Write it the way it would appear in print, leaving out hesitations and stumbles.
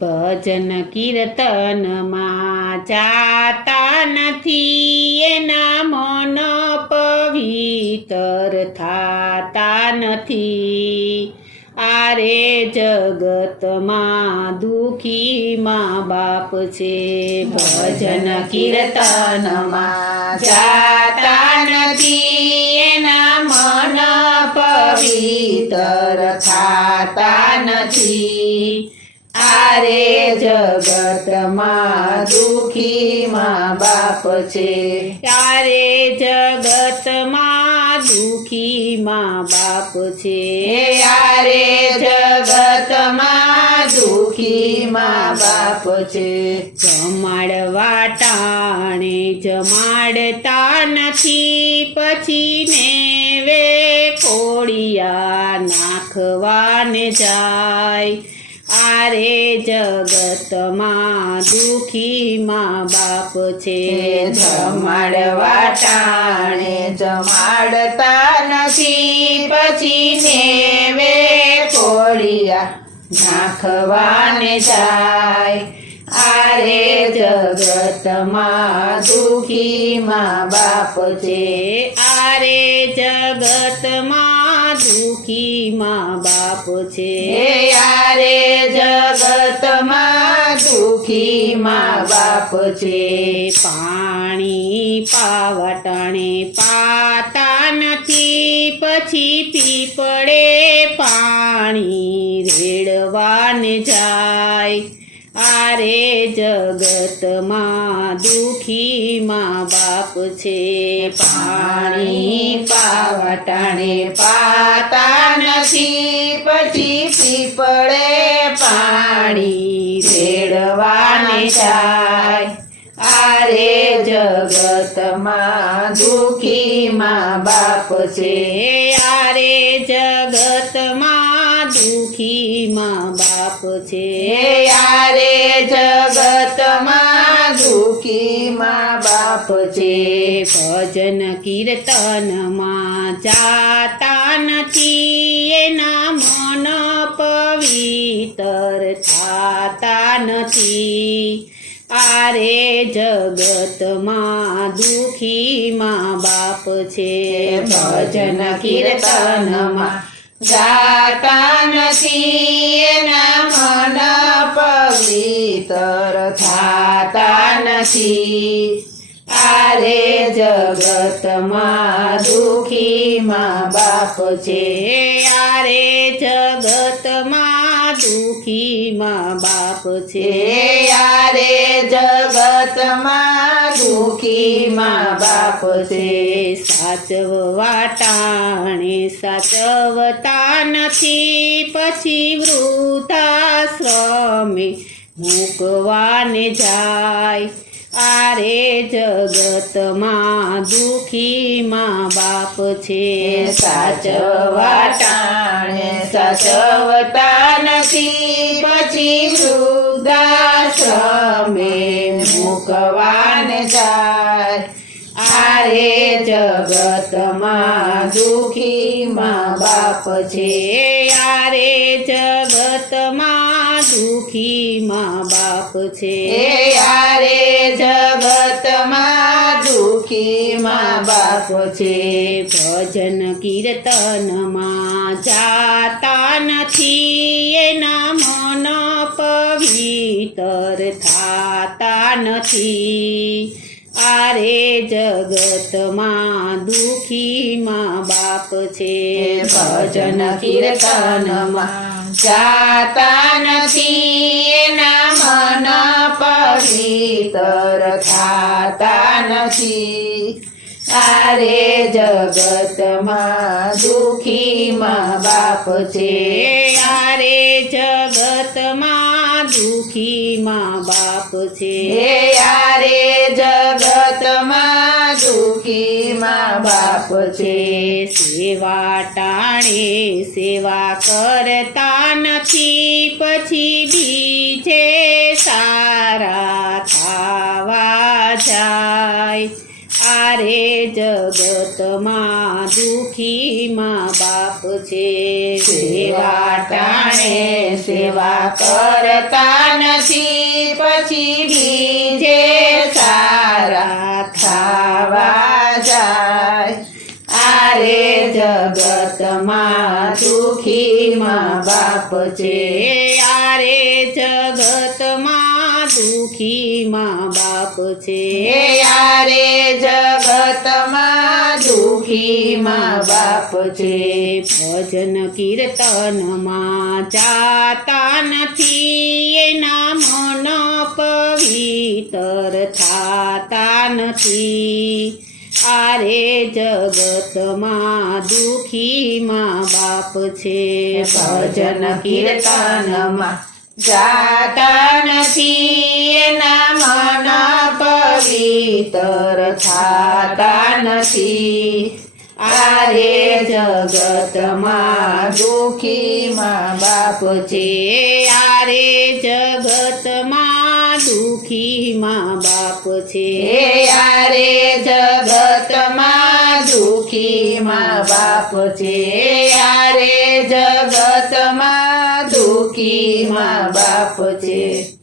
ભજન કીર્તનમાં જાતા નથી, એના મન પવિત્ર થાતા નથી. આરે જગતમાં દુખી મા બાપ છે, ભજન કીર્તનમાં જાતા નથી, એના મન પવિત્ર થાતા નથી. આરે જગતમાં દુખી મા બાપ છે, આરે જગતમાં દુખી મા બાપ છે, આરે જગતમાં દુખી મા બાપ છે. જમાડવા ટાણે જમાડતા નથી, પછી નેવે કોળિયા નાખવાને જાય. આરે જગતમાં દુખી મા બાપ છે, જમાડવા ટાણે જમાડતા નથી, પછી નેવે કોળિયા નાખવાને જાય. આરે જગતમાં દુખી મા બાપ છે, આરે જગતમાં દુખી મા બાપ છે, આરે જગતમાં દુખી મા બાપ છે. પાણી પાવા ટાણે પાતા નથી, પછી પીપળે પાણી રેડવાને જાય. આરે જગતમાં દુખી મા બાપ છે, પાણી પાવા ટાણે પાતા નથી, પછી પીપળે પાણી રેડવાને જાય. આરે જગતમાં દુખી મા બાપ છે, આરે જગતમાં દુખી મા બાપ છે, આરે જગતમાં દુખી મા બાપ છે. ભજન કીર્તનમાં જાતા નથી, એના મન પવિત્ર થાતા નથી. આરે જગતમાં દુખી મા બાપ છે, ભજન કીર્તનમાં જાતા નથી, એના મન પવિત્ર થાતા નથી. આરે જગતમાં દુખી મા બાપ છે, આરે જગતમાં દુખી મા બાપ છે, આરે જગતમાં દુખી મા બાપ છે. સાચવવા ટાણે સાચવતા નથી, પછી વૃદ્ધાશ્રમે મૂકવાને જાય. આરે જગતમાં દુખી મા બાપ છે, સાચવવા ટાણે સાચવતા નથી, પછી વૃદ્ધાશ્રમે મૂકવાને જાય. આરે જગતમાં દુખી મા બાપ છે, આરે જગતમાં દુખી મા બાપ છે, આરે જગતમાં દુખી મા બાપ છે. ભજન કીર્તનમાં જાતા નથી, એના મન પવિત્ર થાતા નથી. આરે જગતમાં દુખી મા બાપ છે, ભજન કીર્તનમાં જાતા નથી, એના મન પવિત્ર થાતા નથી. આરે જગતમાં દુખી મા બાપ છે, આરે જગતમાં દુખી મા બાપ છે, આરે જગતમાં દુખી મા બાપ છે. સેવા ટાણે સેવા કરતા નથી, પછી બીજે સારા થાવા જાય. આરે જગતમાં દુઃખી મા બાપ છે. સેવા ટાણે સેવા કરતા નથી, પછી બીજે સારા ખાવા જાય. આરે જગતમાં દુઃખી મા બાપ છે. આરે જગતમાં દુઃખી મા બાપ છે. યારે જગતમાં દુઃખી મા બાપ છે. ભજન કીર્તનમાં જાતા નથી, એના મન પવિત્ર થાતા નથી. આરે જગતમાં દુઃખી મા બાપ છે. ભજન કીર્તનમાં જાતા નથી, એના મન પવિત્ર થાતા નથી. આરે જગતમાં દુઃખી મા બાપ છે. આરે જગતમાં દુઃખી મા બાપ છે. યારે જગતમાં દુઃખી મા બાપ છે. યારે જગતમાં દુઃખી મા બાપ છે.